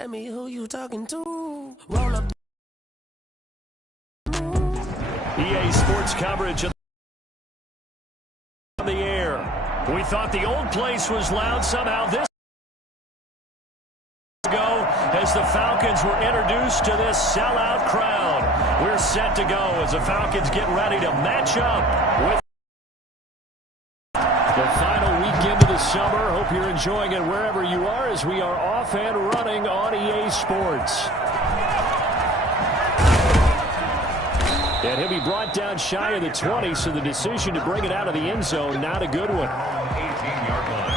Tell me who you talking to. Roll up. EA Sports coverage of the air. We thought the old place was loud. Somehow this go as the Falcons were introduced to this sellout crowd. We're set to go as the Falcons get ready to match up with the final weekend of the summer. Hope you're enjoying it wherever you are as we are off and running on EA Sports. And he'll be brought down shy of the 20, so the decision to bring it out of the end zone, not a good one. 18-yard line.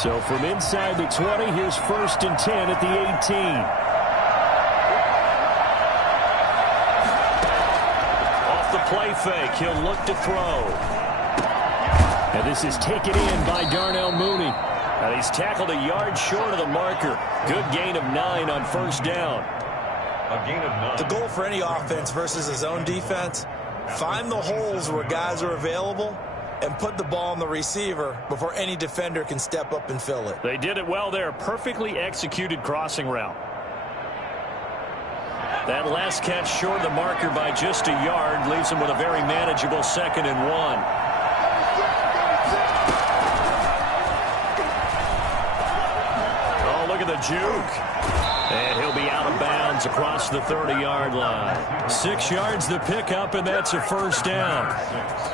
So from inside the 20, here's 1st and 10 at the 18. Off the play fake, he'll look to throw. And this is taken in by Darnell Mooney. And he's tackled a yard short of the marker. Good gain of 9 on 1st down. A gain of 9. The goal for any offense versus his own defense, find the holes where guys are available and put the ball on the receiver before any defender can step up and fill it. They did it well there. Perfectly executed crossing route. That last catch short of the marker by just a yard leaves him with a very manageable 2nd and 1. Look at the juke. And he'll be out of bounds across the 30-yard line. 6 yards the pickup, and that's a 1st down.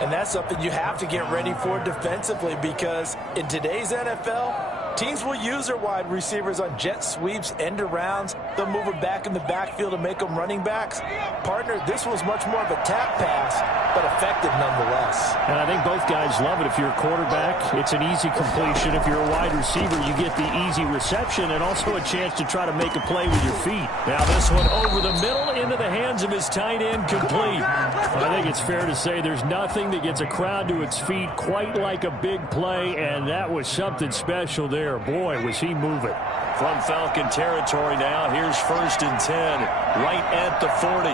And that's something you have to get ready for defensively because in today's NFL, teams will use their wide receivers on jet sweeps, end arounds. They'll move it back in the backfield and make them running backs. Partner, this was much more of a tap pass, but effective nonetheless. And I think both guys love it. If you're a quarterback, it's an easy completion. If you're a wide receiver, you get the easy reception and also a chance to try to make a play with your feet. Now this one over the middle into the hands of his tight end, complete. I think it's fair to say there's nothing that gets a crowd to its feet quite like a big play, and that was something special there. Boy, was he moving. From Falcon territory now, here's 1st and 10, right at the 40.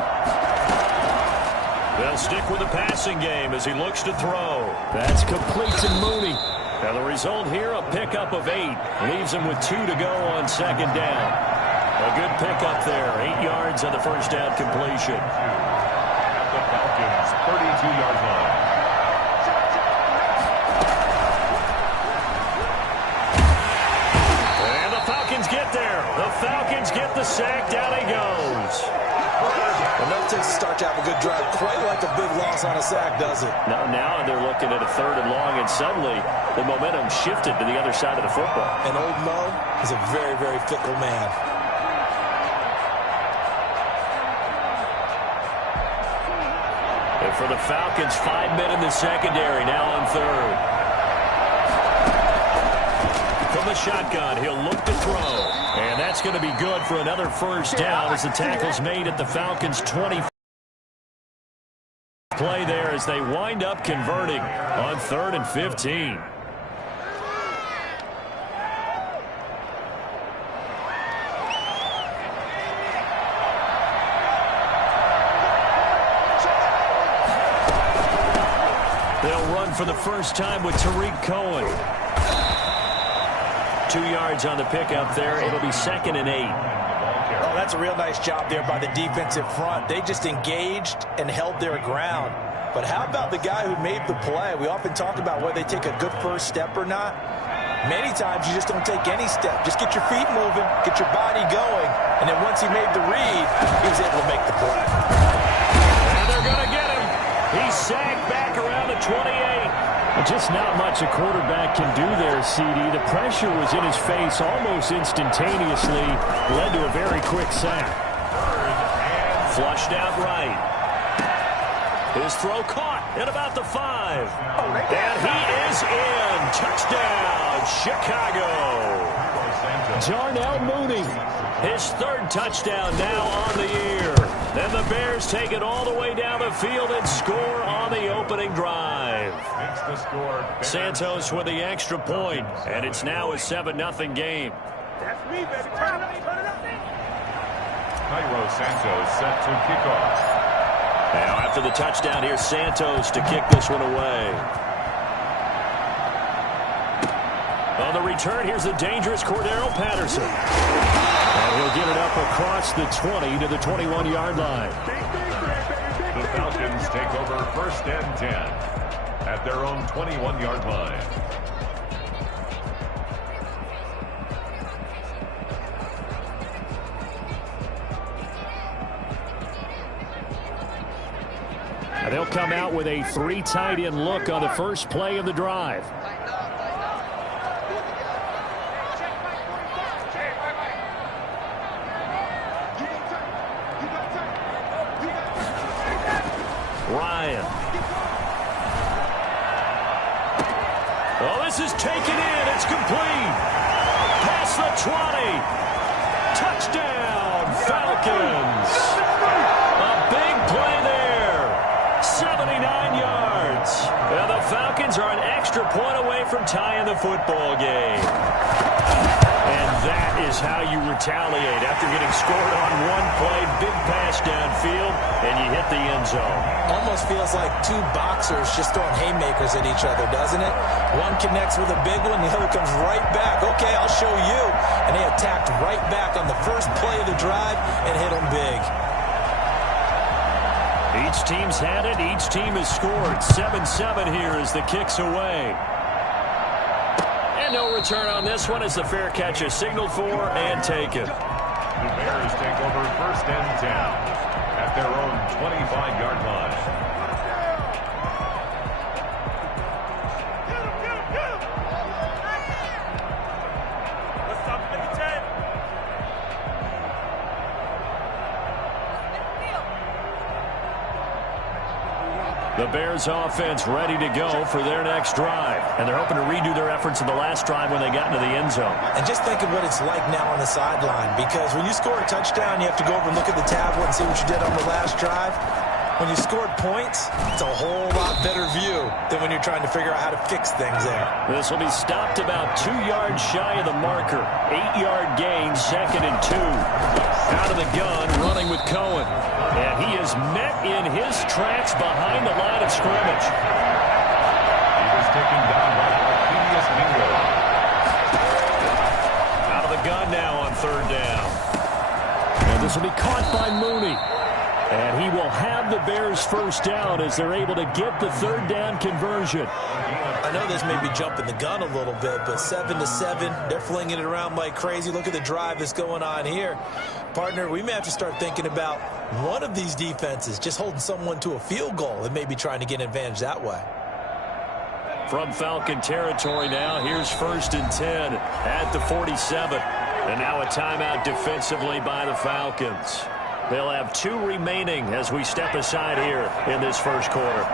They'll stick with the passing game as he looks to throw. That's complete to Mooney. Now the result here, a pickup of 8. Leaves him with 2 to go on 2nd down. A good pickup there, 8 yards on the 1st down completion. At the Falcons' 32-yard line. Get there. The Falcons get the sack. Down he goes. Enough takes to start to have a good drive. Quite like a big loss on a sack, does it? Now they're looking at a 3rd and long, and suddenly the momentum shifted to the other side of the football. And old Mo is a very, very fickle man. And for the Falcons, 5 men in the secondary, now on 3rd. From the shotgun, he'll look to throw. And that's going to be good for another 1st down as the tackle's made at the Falcons' 20. Play there as they wind up converting on 3rd and 15. They'll run for the first time with Tariq Cohen. 2 yards on the pickup there. It'll be 2nd and 8. Oh, that's a real nice job there by the defensive front. They just engaged and held their ground. But how about the guy who made the play? We often talk about whether they take a good first step or not. Many times you just don't take any step. Just get your feet moving, get your body going, and then once he made the read, he was able to make the play. And they're going to get him. He's sagged back around the 28. Just not much a quarterback can do there, CD. The pressure was in his face almost instantaneously. Led to a very quick sack. Flushed out right. His throw caught at about the 5. And he is in. Touchdown, Chicago. Darnell Mooney. His 3rd touchdown now on the year. Then the Bears take it all the way down the field and score on the opening drive. Santos with the extra point, and it's now a 7-0 game. That's me, baby. Turn it up. Cairo Santos set to kick off. Now after the touchdown, here's Santos to kick this one away. On the return, here's the dangerous Cordero Patterson. And he'll get it up across the 20 to the 21-yard line. The Falcons take over 1st and 10 at their own 21-yard line. And they'll come out with a 3 tight end look on the first play of the drive. Ryan. Oh, this is taken in. It's complete. Past the 20. Touchdown, Falcons. A big play there. 79 yards. And the Falcons are an extra point away from tying the football game. And that is how you retaliate after getting scored on one play, big pass downfield, and you hit the end zone. Almost feels like two boxers just throwing haymakers at each other, doesn't it? One connects with a big one, the other comes right back. Okay, I'll show you. And they attacked right back on the first play of the drive and hit them big. Each team's had it. Each team has scored. 7-7 here as the kick's away. And no return on this one as the fair catch is signaled for and taken. The Bears take over 1st and 10 at their own 25-yard line. The Bears offense ready to go for their next drive. And they're hoping to redo their efforts in the last drive when they got into the end zone. And just think of what it's like now on the sideline, because when you score a touchdown, you have to go over and look at the tablet and see what you did on the last drive. When you scored points, it's a whole lot better view than when you're trying to figure out how to fix things there. This will be stopped about 2 yards shy of the marker. 8-yard gain, 2nd and 2. Out of the gun, running with Cohen. And he is met in his tracks behind the line of scrimmage. He was taken down by Arquinius Mingo. Out of the gun now on 3rd down. And this will be caught by Mooney. And he will have the Bears' first down as they're able to get the 3rd down conversion. I know this may be jumping the gun a little bit, but 7-7, they're flinging it around like crazy. Look at the drive that's going on here. Partner, we may have to start thinking about one of these defenses just holding someone to a field goal and maybe trying to get an advantage that way. From Falcon territory now, here's 1st and 10 at the 47. And now a timeout defensively by the Falcons. They'll have 2 remaining as we step aside here in this first quarter.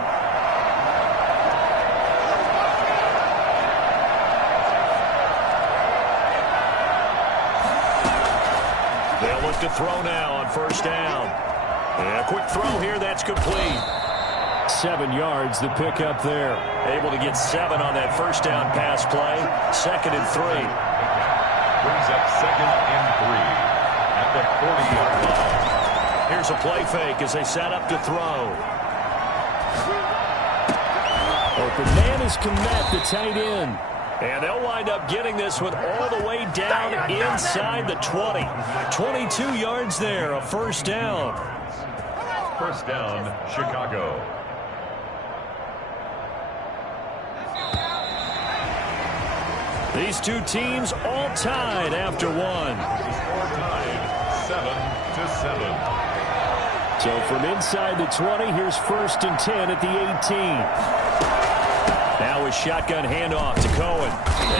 They'll look to throw now on 1st down. And a quick throw here, that's complete. 7 yards, the pickup there. Able to get 7 on that 1st down pass play. 2nd and 3. Brings up 2nd and 3 at the 40-yard line. Here's a play fake as they set up to throw. Open man is Kmet, the tight end. And they'll wind up getting this one all the way down inside the 20. 22 yards there, a 1st down. 1st down, Chicago. These two teams all tied after one. Score tied 7-7. So from inside the 20, here's 1st and 10 at the 18. Now a shotgun handoff to Cohen.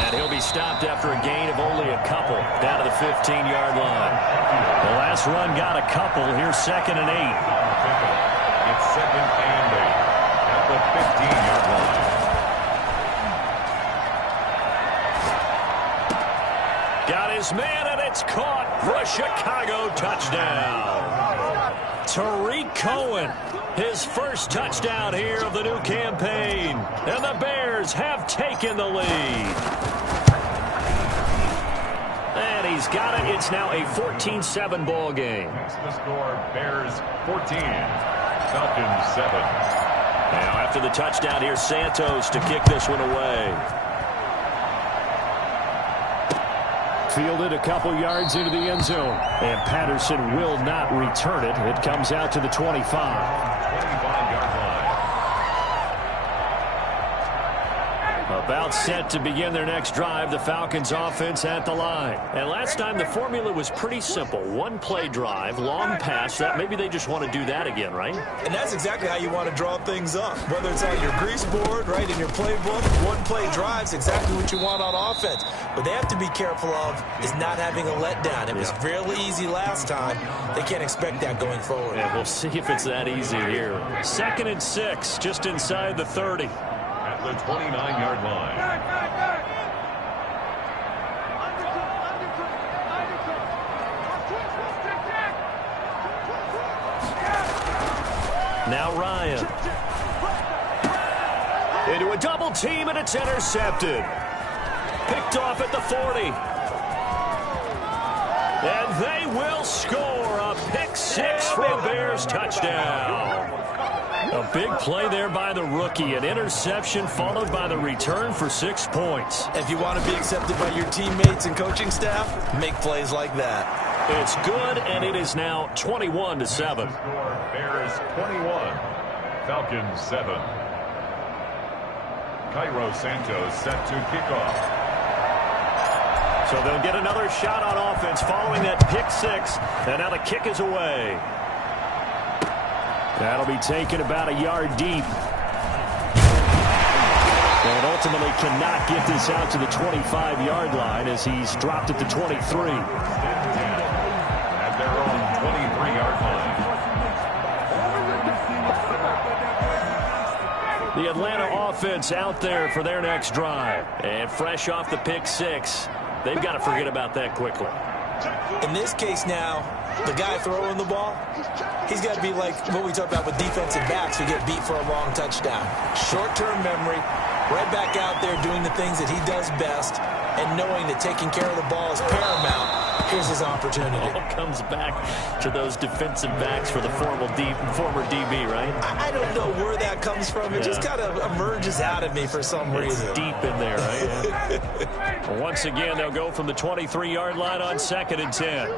And he'll be stopped after a gain of only a couple down to the 15-yard line. The last run got a couple. Here's 2nd and 8. It's 2nd and 8 at the 15-yard line. Got his man, and it's caught for a Chicago touchdown. Tariq Cohen, his first touchdown here of the new campaign. And the Bears have taken the lead. And he He's got it. It's now a 14-7 ball game. That's the score. Bears 14, Falcons 7. Now after the touchdown, here's Santos to kick this one away. Fielded a couple yards into the end zone. And Patterson will not return it. It comes out to the 25. 25-yard line. About set to begin their next drive, the Falcons offense at the line. And last time the formula was pretty simple. One play drive, long pass. That maybe they just want to do that again, right? And that's exactly how you want to draw things up. Whether it's on your grease board, right, in your playbook, one play drive's exactly what you want on offense. What they have to be careful of is not having a letdown. It was fairly easy last time. They can't expect that going forward. Yeah, we'll see if it's that easy here. 2nd and 6, just inside the 30. At the 29-yard line. Now Ryan. Into a double team, and it's intercepted. Picked off at the 40. And they will score a pick 6 for a Bears touchdown. A big play there by the rookie. An interception followed by the return for 6 points. If you want to be accepted by your teammates and coaching staff, make plays like that. It's good, and it is now 21-7. Score Bears 21, Falcons 7. Cairo Santos set to kick off. So they'll get another shot on offense following that pick 6. And now the kick is away. That'll be taken about a yard deep. And ultimately cannot get this out to the 25-yard line as he's dropped at the 23. At their own 23-yard line. The Atlanta offense out there for their next drive. And fresh off the pick 6, they've got to forget about that quickly. In this case now, the guy throwing the ball, he's got to be like what we talk about with defensive backs who get beat for a long touchdown. Short-term memory, right back out there doing the things that he does best, and knowing that taking care of the ball is paramount. Here's his opportunity. All comes back to those defensive backs for the former DB, right? I don't know where that comes from. It just kind of emerges out of me for some reason. Deep in there, right? Well, once again, they'll go from the 23-yard line on 2nd and 10.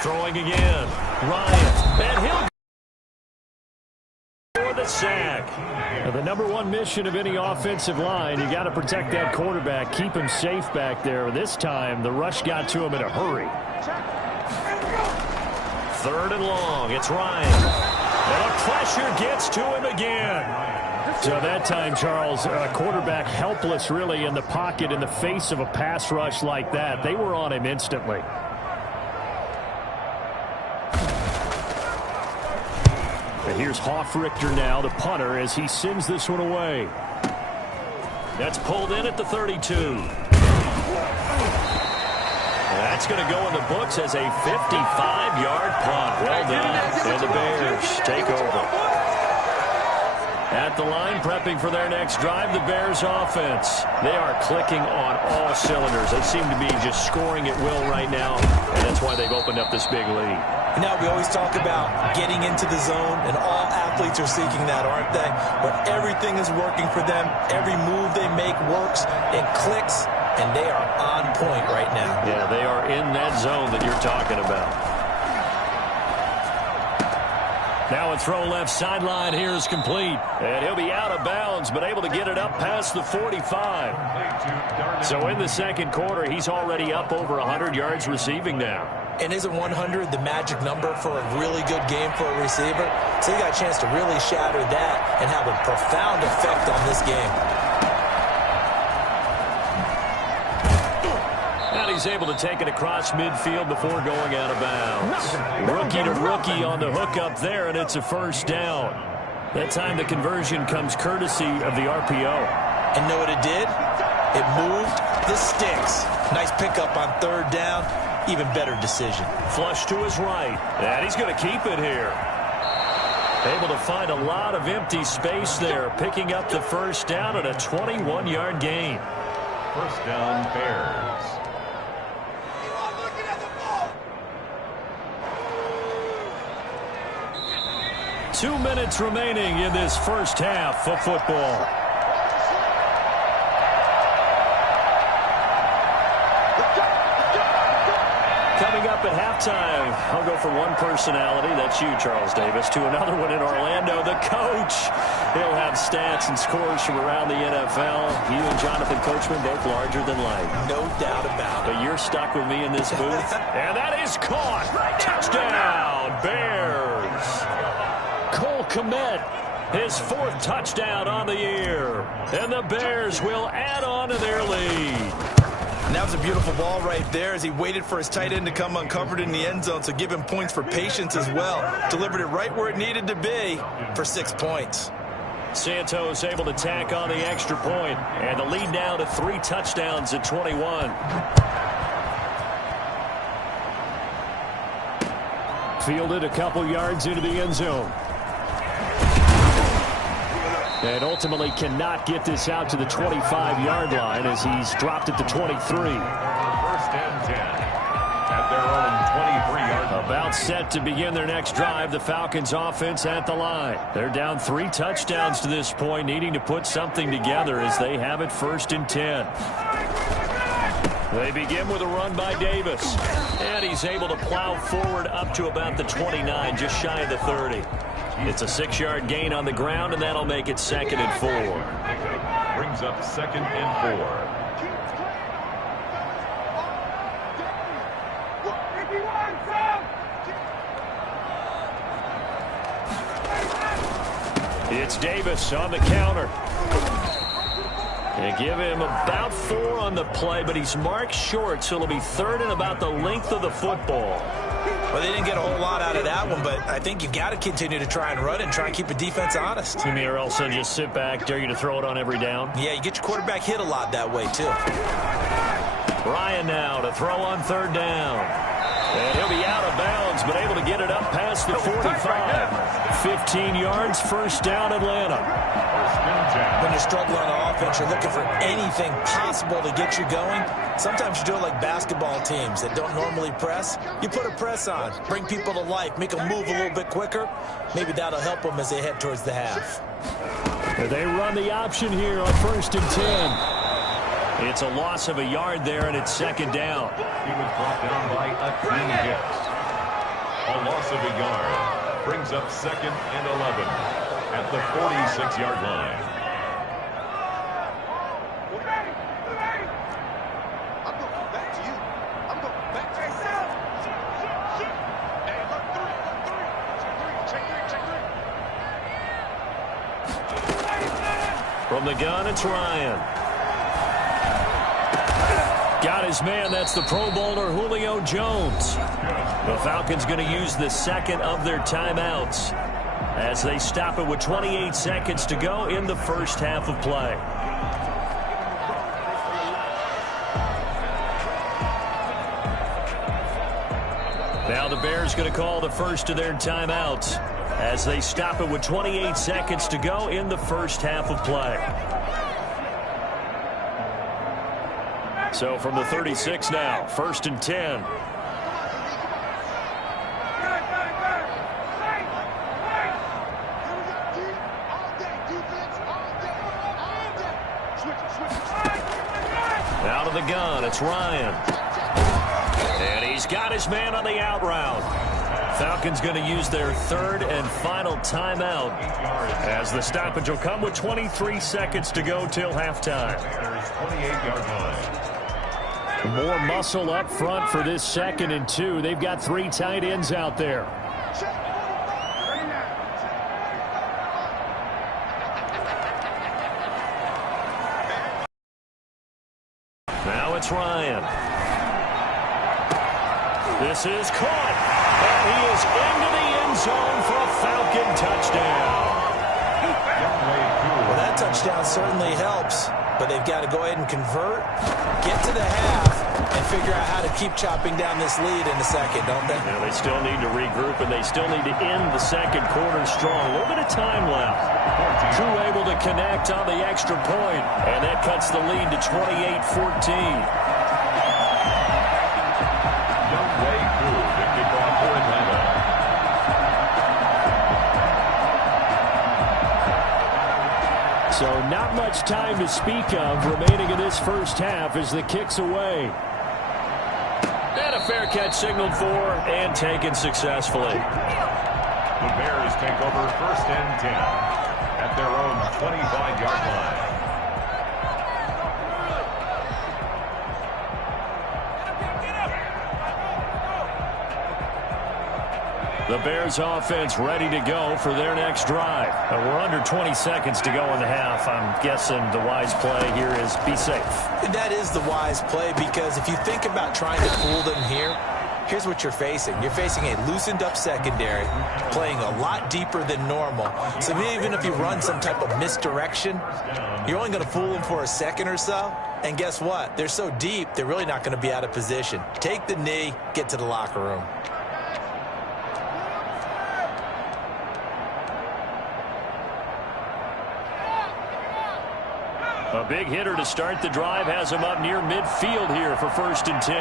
Throwing again. Ryan. And he'll for the sack. Now, the #1 mission of any offensive line, you got to protect that quarterback, keep him safe back there. This time, the rush got to him in a hurry. 3rd and long. It's Ryan. And the pressure gets to him again. So that time, Charles, quarterback helpless really in the pocket in the face of a pass rush like that. They were on him instantly. And here's Hofrichter now, the punter, as he sends this one away. That's pulled in at the 32. That's going to go in the books as a 55-yard punt. Well done. And the Bears take over. At the line, prepping for their next drive, the Bears offense. They are clicking on all cylinders. They seem to be just scoring at will right now, and that's why they've opened up this big lead. Now, we always talk about getting into the zone, and all athletes are seeking that, aren't they? But everything is working for them. Every move they make works and clicks, and they are on point right now. Yeah, they are in that zone that you're talking about. Now a throw left sideline here is complete. And he'll be out of bounds, but able to get it up past the 45. So in the second quarter, he's already up over 100 yards receiving now. And isn't 100 the magic number for a really good game for a receiver? So he got a chance to really shatter that and have a profound effect on this game. And he's able to take it across midfield before going out of bounds. Rookie to rookie on the hook up there, and it's a first down. That time the conversion comes courtesy of the RPO. And know what it did? It moved the sticks. Nice pickup on 3rd down. even better decision. Flush to his right. And he's going to keep it here. Able to find a lot of empty space there, picking up the first down at a 21-yard gain. First down, Bears. Two minutes remaining in this first half of football. Coming up at halftime, I'll go from one personality, that's you, Charles Davis, to another one in Orlando, the coach. He'll have stats and scores from around the NFL. You and Jonathan Coachman both larger than life. No doubt about it. But you're stuck with me in this booth. And that is caught. Touchdown, Bears. Cole Kmet, his fourth touchdown on the year. And the Bears will add on to their lead. And that was a beautiful ball right there as he waited for his tight end to come uncovered in the end zone, so give him points for patience as well. Delivered it right where it needed to be for 6 points. Santos able to tack on the extra point, and the lead now to 3 touchdowns at 21. Fielded a couple yards into the end zone. And ultimately cannot get this out to the 25-yard line as he's dropped at the 23. First and 10 at their own 23-yard line. About set to begin their next drive, the Falcons offense at the line. They're down 3 touchdowns to this point, needing to put something together as they have it first and 10. They begin with a run by Davis. And he's able to plow forward up to about the 29, just shy of the 30. It's a 6-yard gain on the ground, and that'll make it 2nd and 4. Brings up 2nd and 4. It's Davis on the counter. They give him about 4 on the play, but he's marked short, so it'll be 3rd and about the length of the football. Well, they didn't get a whole lot out of that one, but I think you've got to continue to try and run and try and keep the defense honest. You mean, or else they'll just sit back, dare you to throw it on every down? Yeah, you get your quarterback hit a lot that way, too. Ryan now to throw on 3rd down. And he'll be out of bounds, but able to get it up past the 45. 15 yards, first down, Atlanta. When you're struggling on offense, you're looking for anything possible to get you going. Sometimes you do it like basketball teams that don't normally press. You put a press on, bring people to life, make them move a little bit quicker. Maybe that'll help them as they head towards the half. They run the option here on 1st and 10. It's a loss of a yard there, and it's 2nd down. He was brought down by Akeem Hicks. A loss of a yard brings up 2nd and 11 at the 46-yard line. From the gun, it's Ryan. Got his man. That's the Pro Bowler Julio Jones. The Falcons going to use the 2nd of their timeouts as they stop it with 28 seconds to go in the first half of play. Now the Bears going to call the first of their timeouts as they stop it with 28 seconds to go in the first half of play. So from the 36 now, 1st and 10. Out of the gun, it's Ryan. And he's got his man on the out route. Falcons going to use their 3rd and final timeout as the stoppage will come with 23 seconds to go till halftime. 28-yard line. More muscle up front for this 2nd and 2. They've got 3 tight ends out there. Now it's Ryan. This is caught. And he is into the end zone for a Falcon touchdown. Well, that touchdown certainly helps, but they've got to go ahead and convert, get to the half, and figure out how to keep chopping down this lead in the second, don't they? Yeah, they still need to regroup, and they still need to end the second quarter strong. A little bit of time left. Crew able to connect on the extra point, and that cuts the lead to 28-14. Younghoe Koo to kick off for Atlanta. So not much time to speak of remaining in this first half as the kick's away. And a fair catch signaled for and taken successfully. The Bears take over 1st and 10 at their own 25-yard line. The Bears offense ready to go for their next drive. We're under 20 seconds to go in the half. I'm guessing the wise play here is be safe. That is the wise play, because if you think about trying to fool them here, here's what you're facing. You're facing a loosened up secondary, playing a lot deeper than normal. So even if you run some type of misdirection, you're only going to fool them for a second or so. And guess what? They're so deep, they're really not going to be out of position. Take the knee, get to the locker room. A big hitter to start the drive has him up near midfield here for 1st and 10.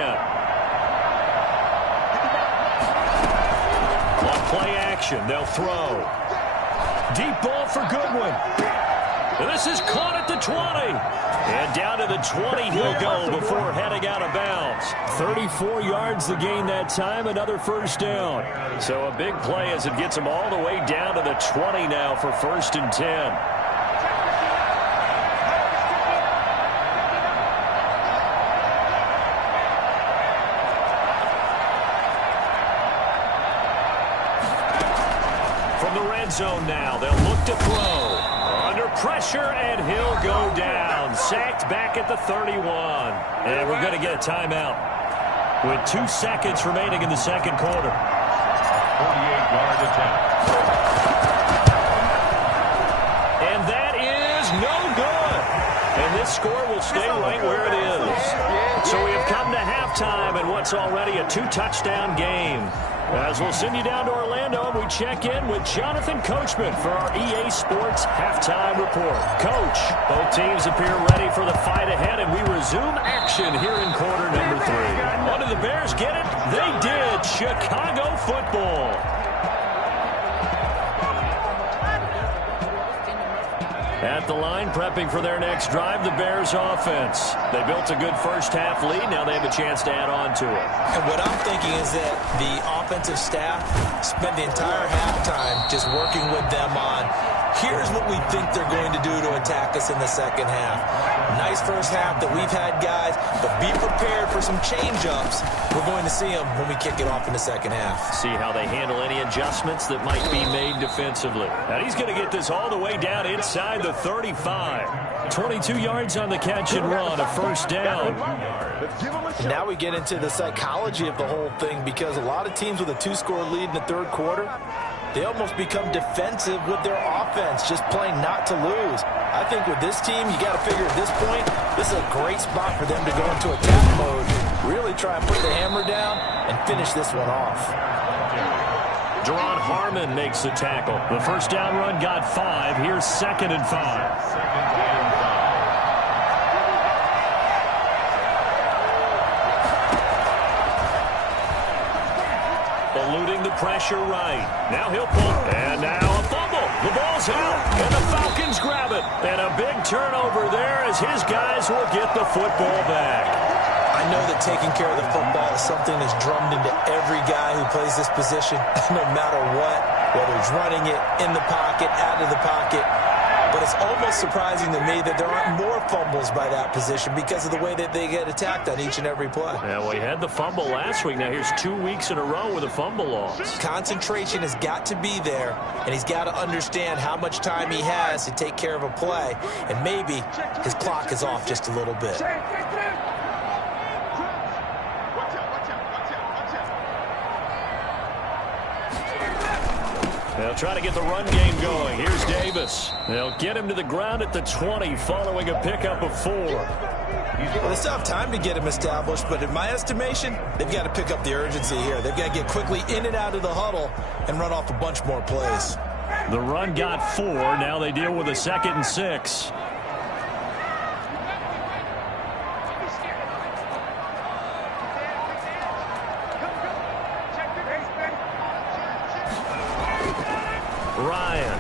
On play action, they'll throw. Deep ball for Goodwin. And this is caught at the 20. And down to the 20 he'll go before heading out of bounds. 34 yards to gain that time, another 1st down. So a big play as it gets him all the way down to the 20 now for 1st and 10. Zone now. They'll look to throw. Under pressure, and he'll go down. Sacked back at the 31. And we're going to get a timeout with 2 seconds remaining in the second quarter. 48-yard attempt. And that is no good. And this score will stay right where it is. So we have come to halftime in what's already a 2-touchdown game. As we'll send you down to Orlando, we check in with Jonathan Coachman for our EA Sports Halftime Report. Coach, both teams appear ready for the fight ahead, and we resume action here in quarter number 3. What did the Bears get it? They did. Chicago football. At the line, prepping for their next drive, the Bears offense. They built a good first half lead. Now they have a chance to add on to it. And what I'm thinking is that the offensive staff spent the entire halftime just working with them on, here's what we think they're going to do to attack us in the second half. Nice first half that we've had, guys, but be prepared for some change-ups. We're going to see them when we kick it off in the second half. See how they handle any adjustments that might be made defensively. Now he's going to get this all the way down inside the 35. 22 yards on the catch and run, a 1st down. And now we get into the psychology of the whole thing, because a lot of teams with a 2-score lead in the third quarter, they almost become defensive with their offense, just playing not to lose. I think with this team, you got to figure at this point, this is a great spot for them to go into attack mode, really try and put the hammer down and finish this one off. Jerron Harmon makes the tackle. The 1st down run got 5. Here's 2nd and 5. 2nd and 5. Eluding the pressure right. Now he'll pull. And now a fumble. The ball's out. And the Falcons grab it. And a big turnover there as his guys will get the football back. I know that taking care of the football is something that's drummed into every guy who plays this position, no matter what, whether he's running it, in the pocket, out of the pocket. But it's almost surprising to me that there aren't more fumbles by that position because of the way that they get attacked on each and every play. Yeah, well, he had the fumble last week. Now here's 2 weeks in a row with a fumble loss. Concentration has got to be there, and he's got to understand how much time he has to take care of a play, and maybe his clock is off just a little bit. They'll try to get the run game going. Here's Davis. They'll get him to the ground at the 20 following a pickup of 4. Well, they still have time to get him established, but in my estimation, they've got to pick up the urgency here. They've got to get quickly in and out of the huddle and run off a bunch more plays. The run got 4. Now they deal with a 2nd and 6. Ryan.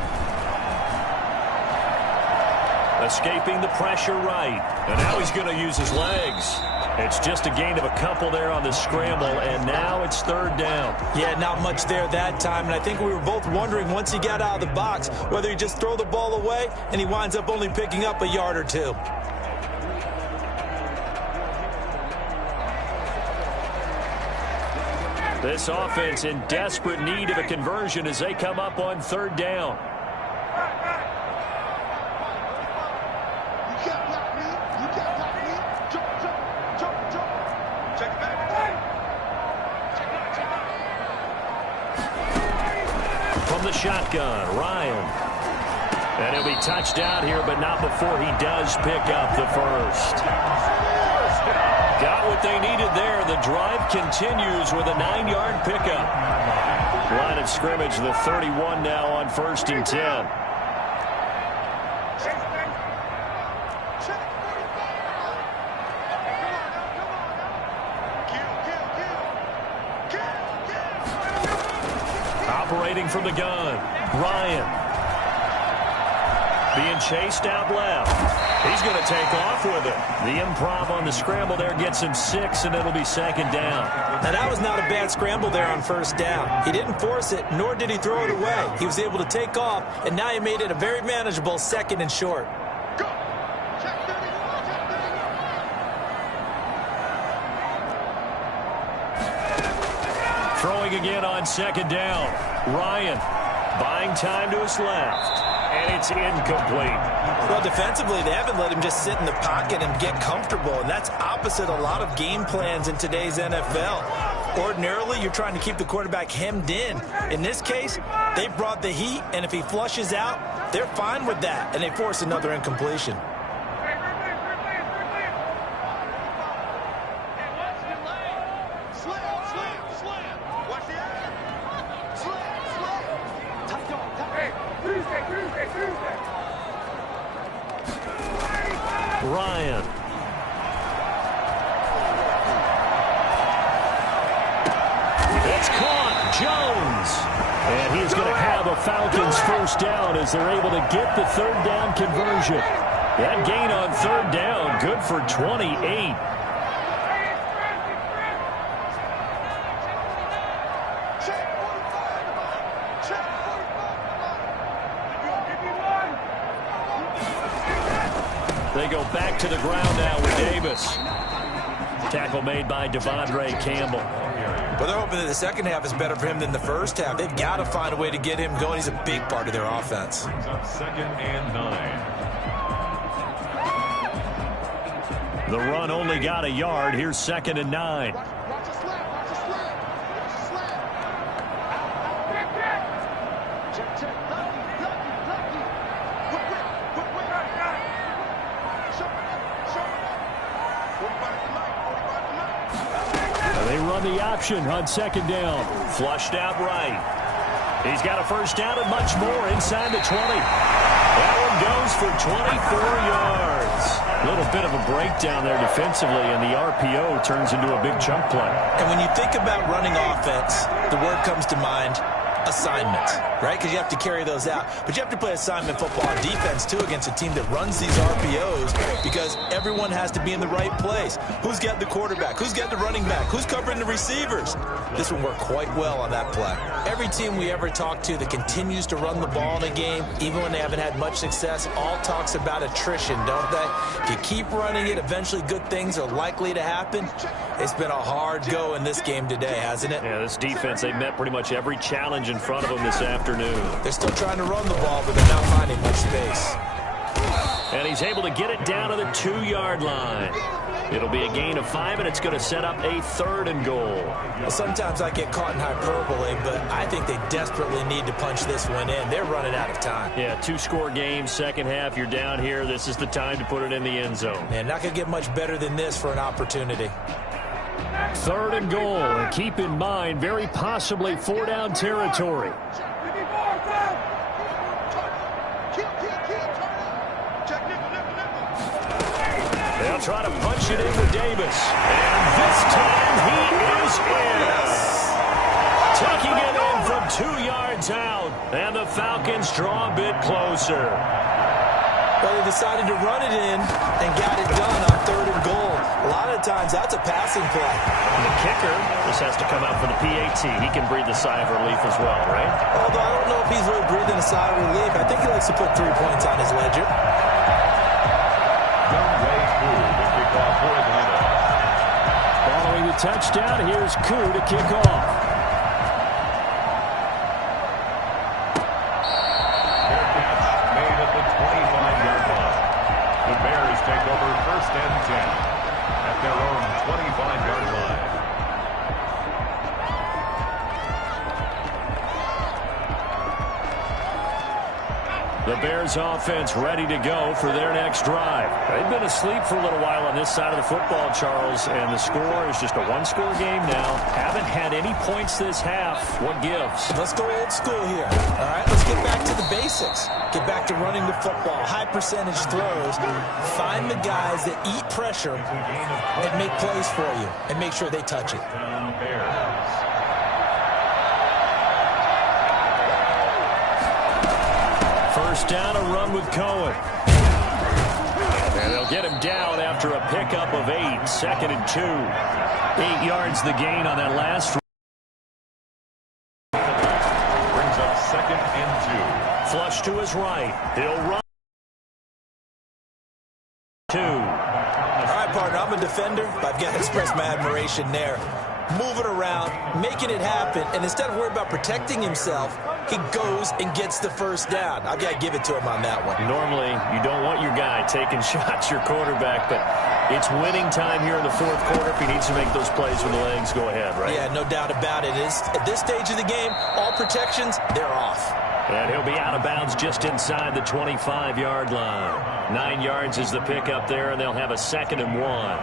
Escaping the pressure right. And now he's going to use his legs. It's just a gain of a couple there on the scramble, and now it's 3rd down. Yeah, not much there that time, and I think we were both wondering once he got out of the box whether he just throw the ball away and he winds up only picking up a yard or 2. This offense in desperate need of a conversion as they come up on 3rd down. From the shotgun, Ryan. And he'll be touched out here, but not before he does pick up the first. Got what they needed there. The drive continues with a 9-yard pickup. Line of scrimmage, the 31 now on 1st and 10. Operating from the gun, Ryan. Being chased out left. He's going to take off with it. The improv on the scramble there gets him 6, and it'll be 2nd down. Now, that was not a bad scramble there on 1st down. He didn't force it, nor did he throw it away. He was able to take off, and now he made it a very manageable 2nd and short. Throwing again on 2nd down. Ryan buying time to his left. And it's incomplete. Well, defensively, they haven't let him just sit in the pocket and get comfortable, and that's opposite a lot of game plans in today's NFL. Ordinarily, you're trying to keep the quarterback hemmed in. In this case, they brought the heat, and if he flushes out, they're fine with that, and they force another incompletion. Ryan. It's caught. Jones. And he's going to have a Falcons 1st down as they're able to get the 3rd down conversion. That gain on 3rd down, good for 28. They go back to the ground now with Davis. Tackle made by Devondre Campbell. Well, they're hoping that the second half is better for him than the first half. They've got to find a way to get him going. He's a big part of their offense. Brings up 2nd and 9. The run only got a yard. Here's 2nd and 9. They run the option on 2nd down. Flushed out right. He's got a 1st down and much more inside the 20. That one goes for 24 yards. A little bit of a breakdown there defensively, and the RPO turns into a big chunk play. And when you think about running offense, the word comes to mind, assignments, right? Because you have to carry those out. But you have to play assignment football on defense, too, against a team that runs these RPOs because everyone has to be in the right place. Who's got the quarterback? Who's got the running back? Who's covering the receivers? This one worked quite well on that play. Every team we ever talk to that continues to run the ball in a game, even when they haven't had much success, all talks about attrition, don't they? If you keep running it, eventually good things are likely to happen. It's been a hard go in this game today, hasn't it? Yeah, this defense, they met pretty much every challenge in front of them this afternoon. They're still trying to run the ball, but they're not finding much space. And he's able to get it down to the 2-yard line. It'll be a gain of 5, and it's going to set up a 3rd and goal. Well, sometimes I get caught in hyperbole, but I think they desperately need to punch this one in. They're running out of time. Yeah, 2-score game, second half. You're down here. This is the time to put it in the end zone. Man, not going to get much better than this for an opportunity. 3rd and goal, and keep in mind, very possibly 4-down territory. They'll try to punch it in with Davis. And this time he is in. Taking it in from 2 yards out. And the Falcons draw a bit closer. Well, they decided to run it in and got it done on 3rd and goal. A lot of times that's a passing play. And the kicker just has to come out for the PAT. He can breathe a sigh of relief as well, right? Although I don't know if he's really breathing a sigh of relief. I think he likes to put 3 points on his ledger. Following the touchdown, here's Koo to kick off. Fair catch made at the 25-yard line. The Bears take over 1st and 10 at their own 25-yard line. The Bears offense ready to go for their next drive. They've been asleep for a little while on this side of the football, Charles, and the score is just a 1-score game now. Haven't had any points this half. What gives? Let's go old school here. All right, let's get back to the basics. Get back to running the football, high percentage throws. Find the guys that eat pressure and make plays for you and make sure they touch it. First down, a run with Cohen. And they'll get him down after a pickup of 8. 2nd and 2. 8 yards the gain on that last run. Brings up 2nd and 2. Flush to his right. He'll run. 2. All right, partner, I'm a defender, but I've got to express my admiration there. Moving around, making it happen, and instead of worrying about protecting himself, he goes and gets the first down. I've got to give it to him on that one. Normally, you don't want your guy taking shots, your quarterback, but it's winning time here in the 4th quarter. If he needs to make those plays with the legs, go ahead, right? Yeah, no doubt about it. At this stage of the game, all protections, they're off. And he'll be out of bounds just inside the 25-yard line. 9 yards is the pickup there, and they'll have a 2nd and 1.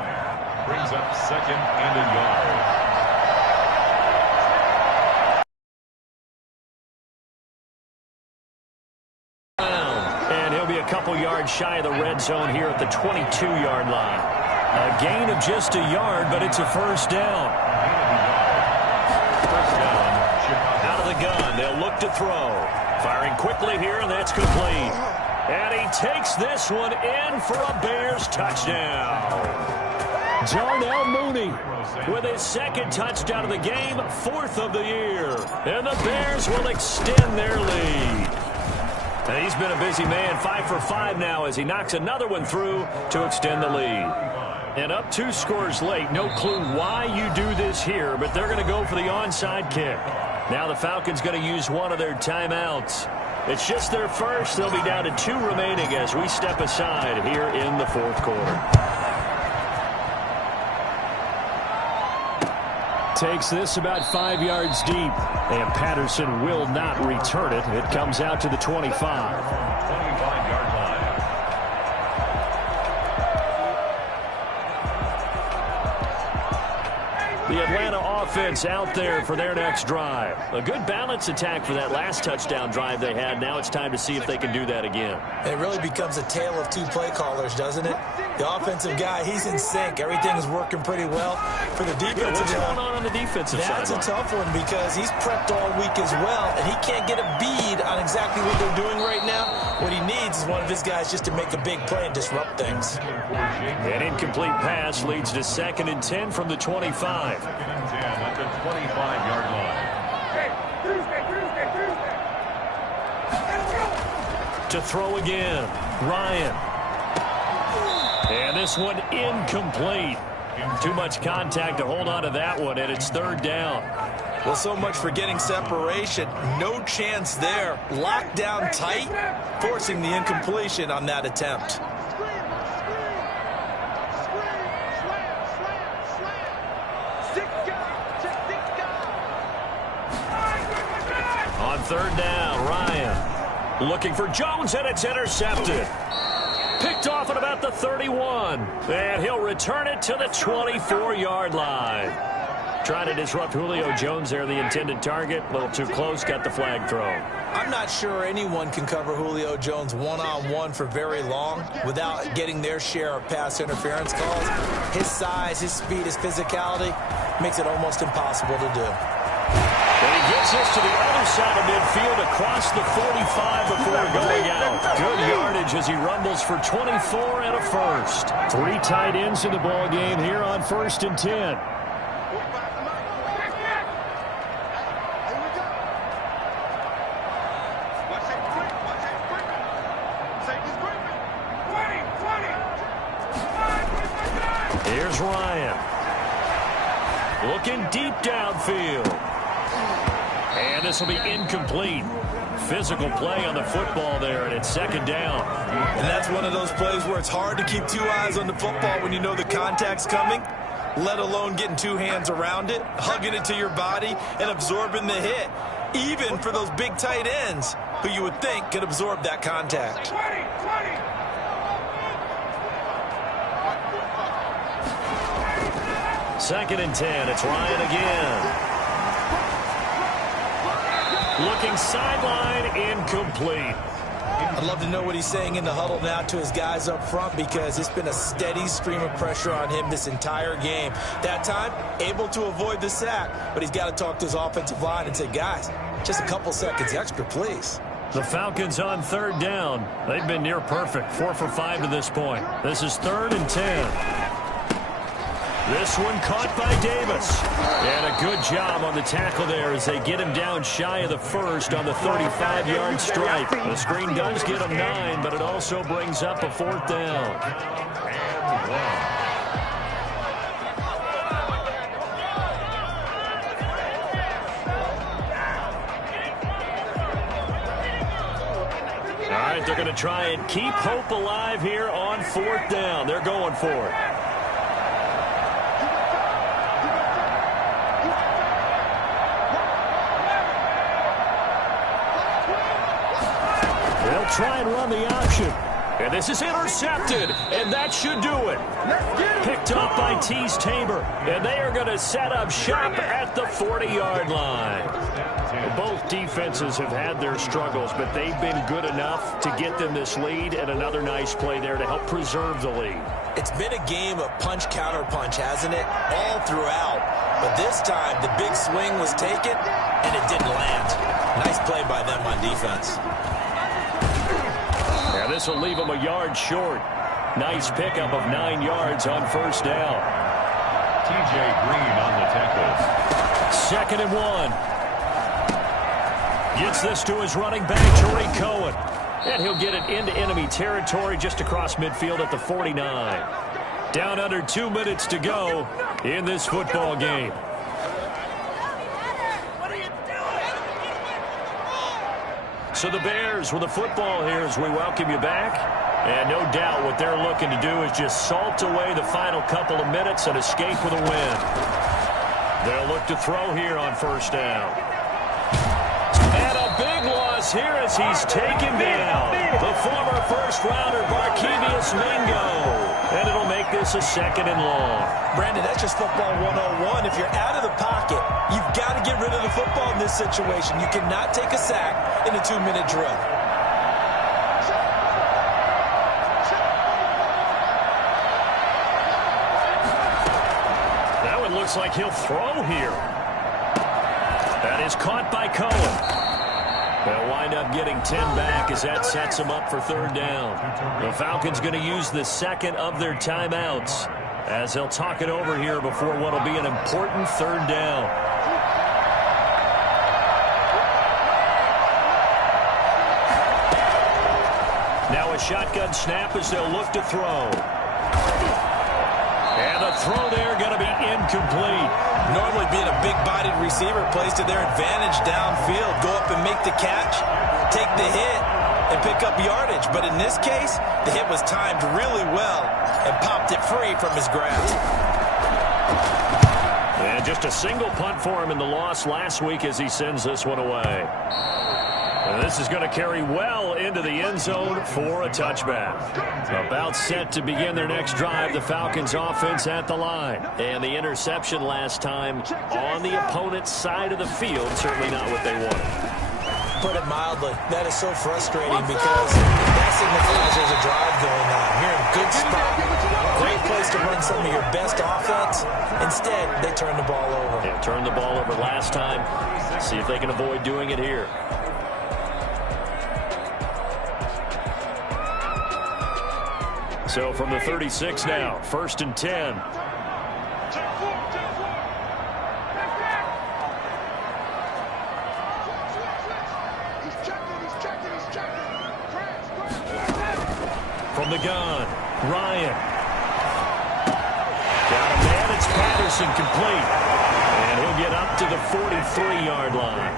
Brings up 2nd and a yard. Couple yards shy of the red zone here at the 22-yard line. A gain of just a yard, but it's a first down. Out of the gun, they'll look to throw. Firing quickly here, and that's complete. And he takes this one in for a Bears touchdown. Darnell Mooney with his 2nd touchdown of the game, 4th of the year. And the Bears will extend their lead. And he's been a busy man, 5 for 5 now as he knocks another one through to extend the lead. And up 2 scores late. No clue why you do this here, but they're going to go for the onside kick. Now the Falcons going to use one of their timeouts. It's just their first. They'll be down to 2 remaining as we step aside here in the 4th quarter. Takes this about 5 yards deep, and Patterson will not return it. It comes out to the 25. 25-yard line. The Atlanta offense out there for their next drive. A good balance attack for that last touchdown drive they had. Now it's time to see if they can do that again. It really becomes a tale of 2 play callers, doesn't it? The offensive guy, he's in sync. Everything is working pretty well. For the defensive What's going on the defensive side? That's a tough one because he's prepped all week as well, and he can't get a bead on exactly what they're doing right now. What he needs is one of his guys just to make a big play and disrupt things. An incomplete pass leads to 2nd and 10 from the 25. 2nd and 10 at the 25-yard line. To throw again, Ryan. And this one incomplete. Too much contact to hold on to that one, and it's 3rd down. Well, so much for getting separation. No chance there. Locked down tight, forcing the incompletion on that attempt. third down. Ryan looking for Jones, and it's intercepted. Picked off at about the 31. And he'll return it to the 24-yard line. Trying to disrupt Julio Jones there, the intended target. A little too close, got the flag thrown. I'm not sure anyone can cover Julio Jones one-on-one for very long without getting their share of pass interference calls. His size, his speed, his physicality makes it almost impossible to do. And he gets us to the other side of midfield across the 45 before going out. Good yardage as he rumbles for 24 and a first. 3 tight ends in the ball game here on 1st and 10. Here's Ryan. Looking deep downfield. And this will be incomplete. Physical play on the football there, and it's 2nd down. And that's one of those plays where it's hard to keep 2 eyes on the football when you know the contact's coming, let alone getting 2 hands around it, hugging it to your body, and absorbing the hit, even for those big tight ends who you would think could absorb that contact. 2nd and 10. It's Ryan again. Looking sideline, incomplete. I'd love to know what he's saying in the huddle now to his guys up front, because it's been a steady stream of pressure on him this entire game. That time, able to avoid the sack, but he's got to talk to his offensive line and say, guys, just a couple seconds extra, please. The Falcons on 3rd down. They've been near perfect, 4 for 5 to this point. This is 3rd and 10. This one caught by Davis. And a good job on the tackle there as they get him down shy of the first on the 35-yard stripe. The screen does get him 9, but it also brings up a 4th down. All right, they're going to try and keep hope alive here on 4th down. They're going for it. They'll try and run the option. And this is intercepted, and that should do it. Picked up by Tease Tabor, and they are going to set up shop at the 40-yard line. Both defenses have had their struggles, but they've been good enough to get them this lead, and another nice play there to help preserve the lead. It's been a game of punch-counter-punch, hasn't it? All throughout. But this time, the big swing was taken, and it didn't land. Nice play by them on defense. Yeah, this will leave them a yard short. Nice pickup of 9 yards on 1st down. T.J. Green on the tackle. 2nd and 1. Gets this to his running back, Tariq Cohen. And he'll get it into enemy territory just across midfield at the 49. Down under 2 minutes to go in this football game. So the Bears with the football here as we welcome you back. And no doubt what they're looking to do is just salt away the final couple of minutes and escape with a win. They'll look to throw here on 1st down. And a big loss here as he's taken down. The former first-rounder Barkevious Mingo. And it'll make this a 2nd and long. Brandon, that's just football 101. If you're out of the pocket, you've got to get rid of the football in this situation. You cannot take a sack in a 2-minute drill. That one looks like he'll throw here. That is caught by Cohen. They'll wind up getting 10 back as that sets them up for 3rd down. The Falcons going to use the 2nd of their timeouts as they'll talk it over here before what will be an important 3rd down. Now a shotgun snap as they'll look to throw. And the throw there going to be incomplete. Normally being a big-bodied receiver plays to their advantage downfield. Go up and make the catch, take the hit, and pick up yardage. But in this case, the hit was timed really well and popped it free from his grasp. And just a single punt for him in the loss last week as he sends this one away. And this is going to carry well into the end zone for a touchback. About set to begin their next drive, the Falcons offense at the line. And the interception last time on the opponent's side of the field, certainly not what they wanted. Put it mildly, that is so frustrating because that signifies there's a drive going on. You're in a good spot, great place to run some of your best offense. Instead, they turn the ball over. Yeah, turned the ball over last time. See if they can avoid doing it here. So from the 36 now, 1st and 10. From the gun, Ryan. Got a man, it's Patterson complete. And he'll get up to the 43-yard line.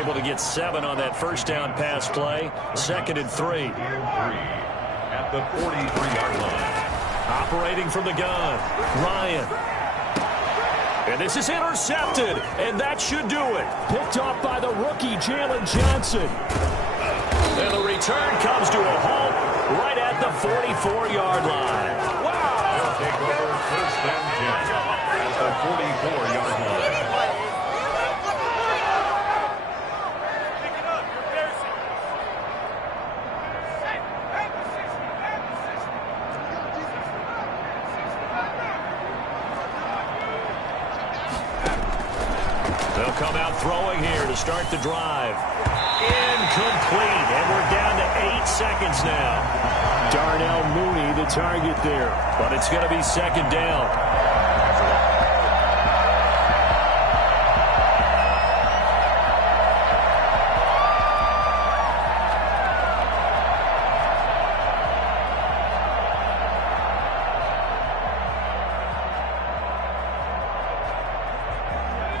Able to get 7 on that first down pass play. 2nd and 3. At the 43-yard line. Operating from the gun, Ryan. And this is intercepted, and that should do it. Picked off by the rookie, Jalen Johnson. And the return comes to a halt right at the 44-yard line. Wow! They'll take over 1st and 10 at the 44-yard line. They'll come out throwing here to start the drive. Incomplete, and we're down to 8 seconds now. Darnell Mooney, the target there, but it's going to be 2nd down.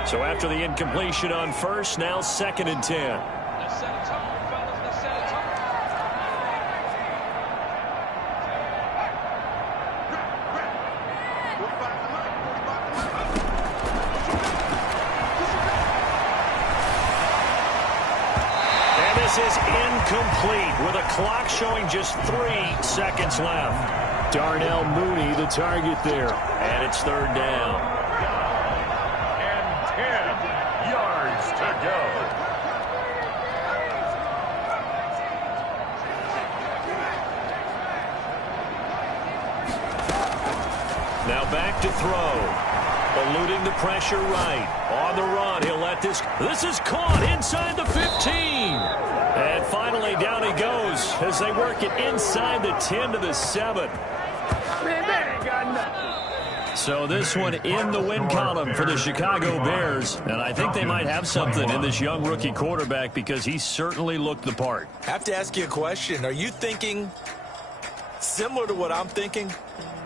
So after the incompletion on first, now 2nd and 10. And this is incomplete with a clock showing just 3 seconds left. Darnell Mooney, the target there. And it's 3rd down. Now back to throw. Eluding the pressure right. On the run, he'll let this. This is caught inside the 15. And finally down he goes as they work it inside the 10 to the 7. So this one in the win column for the Chicago Bears. And I think they might have something in this young rookie quarterback because he certainly looked the part. I have to ask you a question. Are you thinking similar to what I'm thinking?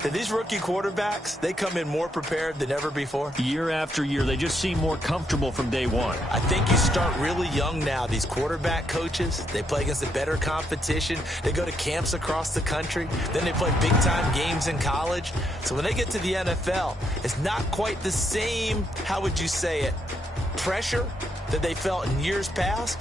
That these rookie quarterbacks, they come in more prepared than ever before? Year after year, they just seem more comfortable from day one. I think you start really young now. These quarterback coaches, they play against the better competition. They go to camps across the country. Then they play big-time games in college. So when they get to the NFL, it's not quite the same, how would you say it, pressure that they felt in years past.